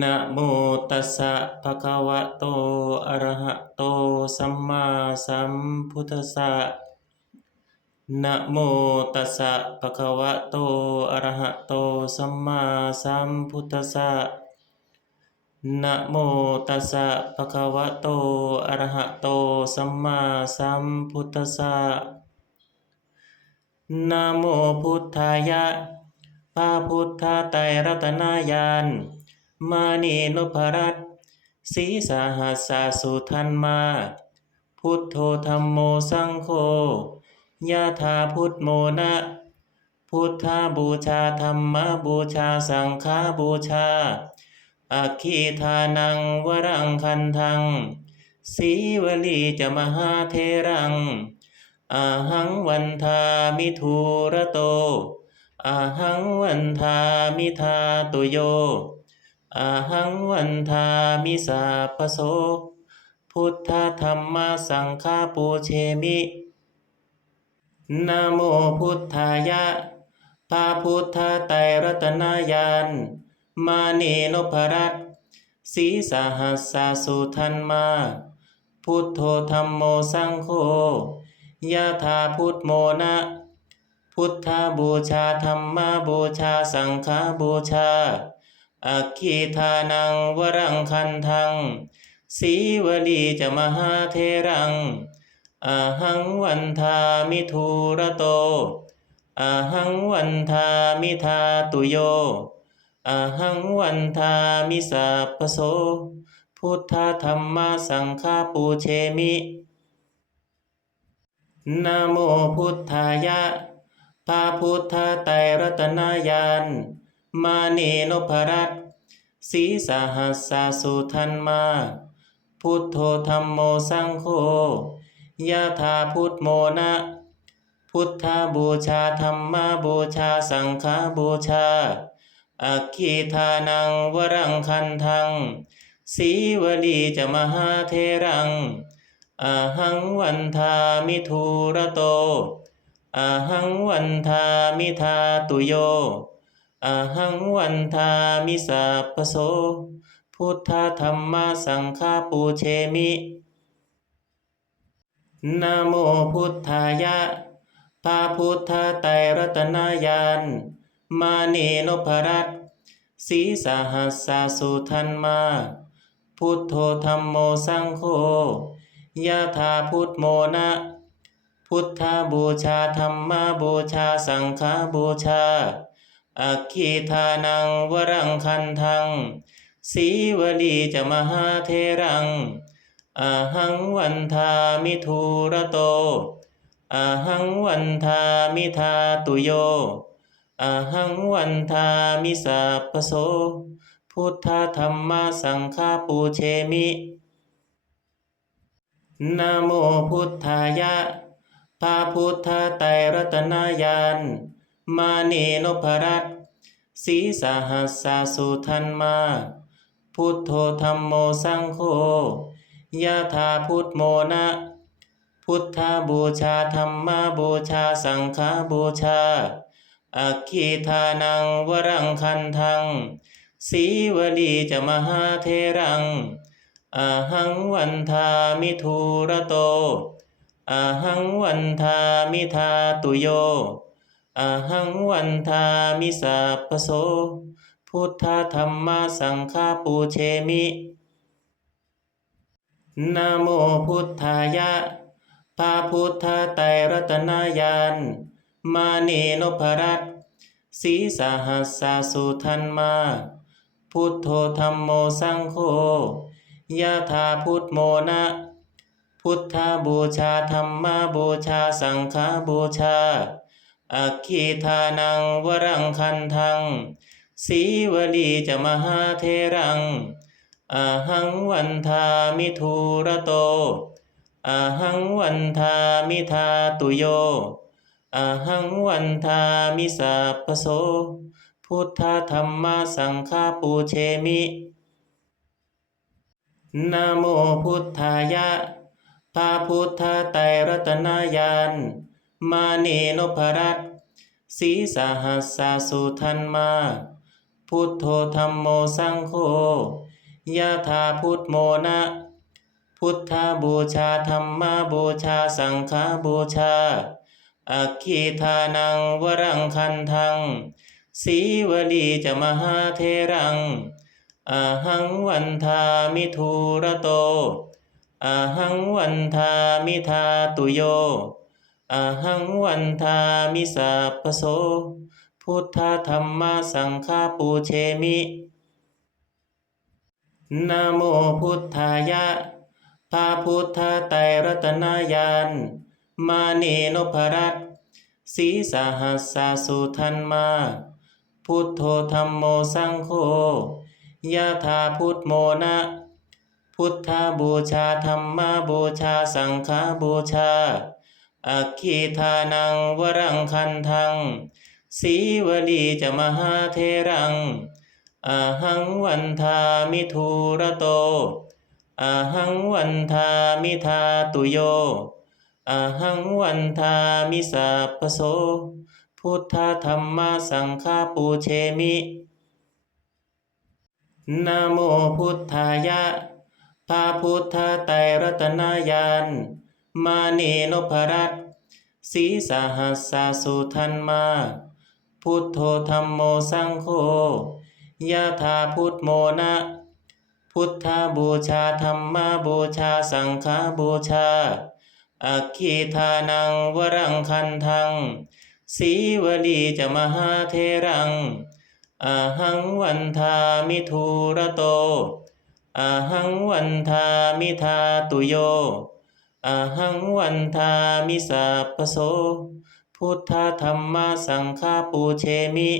นะโมตัสสะภะคะวะโต อะระหะโต สัมมาสัมพุทธัสสะนะโมตัสสะภะคะวะโต อะระหะโต สัมมาสัมพุทธัสสะนะโมตัสสะภะคะวะโต อะระหะโต สัมมาสัมพุทธัสสะนะโมพุทธายะพระพุทธไตรรัตนญาณ มานีนพรัตน์สีสาหัสสาสุทันมา พุทโธธรรมโมสังโฆยะธาพุทโมนะ พุทธาบูชาธรรมบูชาสังฆาบูชา อัคคีทานังวรังคันทังสีวลีจะมหาเทรังอาหังวันทามิทูระโตอาหังวันทามิทาตุโย อาหังวันทามิสาปโสพุทธธรรมสังฆาปูเชมินะโมพุทธายะพระพุทธไตรรัตนญาณมานีนพรัตสีสหัสสาสุทันมา พุทโธธรรมโมสังโฆยะธาพุทโมนะ พุทธบูชาธรรมบูชาสังฆบูชา อัคคีทานังวรังคันทังสีวลีจะมหาเทรังอาหังวันทามิทูระโตอาหังวันทามิทาตุโยอาหังวันทามิสาปโส พุทธธรรมสังฆาปูเชมินะโมพุทธายะพระพุทธไตรรัตนาญาณ มานีนพรัตสีสหัสสาสุทันมา พุทโธธรรมโมสังโฆยะธาพุทโมนะ พุทธบูชาธรรมบูชาสังฆบูชาอัคคีทานังวรังคันทังสีวลีจะมหาเทรังอหังวันทามิทูระโตอหังวันทามิทาตุโย อาหังวันทามิสาปโส พุทธธรรมสังฆาปูเชมินะโมพุทธายะพระพุทธไตรรัตนญาณมานีนพรัตสีสหัสสาสุทันมา พุทโธธรรมโมสังโฆยะธาพุทโมนะ พุทธบูชาธรรมบูชาสังฆบูชา อัคคีทานังวรังคันทังสีวลีจะมหาเทรังอาหังวันทามิทูระโตอาหังวันทามิทาตุโยอาหังวันทามิสาปโส พุทธธรรมสังฆาปูเชมินะโมพุทธายะพระพุทธไตรรัตนญาณ มานีนพรัตสีสหัสสาสุทันมา พุทโธธรรมโมสังโฆยะธาพุทโมนะ พุทธาบูชาธรรมบูชาสังฆาบูชาอัคคีทานังวรังคันทังสีวลีจะมหาเทรังอาหังวันทามิทูระโตอาหังวันทามิทาตุโย อาหังวันทามิสาปโส พุทธธรรมสังฆาปูเชมินะโมพุทธายะพระพุทธไตรรัตนาญาณมานีนพรัตสีสาหัสสาสุทันมา พุทโธธรรมโมสังโฆยะธาพุทโมนะ พุทธบูชาธรรมบูชาสังฆบูชา อัคคีทานังวรังคันทังสีวลีจะมหาเทรังอาหังวันทามิทูระโตอาหังวันทามิทาตุโยอาหังวันทามิสาปโส พุทธธรรมสังฆาปูเชมินะโมพุทธายะพระพุทธไตรรัตนญาณ มานีนพรัตสีสหัสสาสุทันมา พุทโธธัมโมสังโฆยะถาพุทโมนะ พุทธาบูชาธรรมบูชาสังฆาบูชาอัคคีทานังวรังคันทังสีวลีจะมหาเทรังอาหังวันทามิทูระโตอาหังวันทามิทาตุโย อหังวันทามิสัพโส พุทธธรรมสังฆาปูเชมินะโมพุทธายะพระพุทธไตรรัตนายาน มานีนพรัตสีสหัสสาสุทันมา พุทโธธรรมโมสังโฆยะถาพุทโมนะ พุทธบูชาธรรมบูชาสังฆบูชา อัคคีทานังวรังคันทังสีวลีจะมหาเทรังอาหังวันทามิทูระโตอาหังวันทามิทาตุโยอาหังวันทามิสัพพโส พุทธธรรมสังฆาปูเชมินะโมพุทธายะพระพุทธไตรรัตนายาน มานีนพรัตสีสหัสสาสุทันมา พุทโธธรรมโมสังโฆยะถาพุทโมนะพุทธาบูชาธรรมบูชาสังฆาบูชาอัคคีทานังวรังคันทังสีวลีจะมหาเทรังอาหังวันทามิทูระโตอาหังวันทามิทาตุโย อาหังวันทามิสัพพโส พุทธธรรมสังฆาปูเชมิ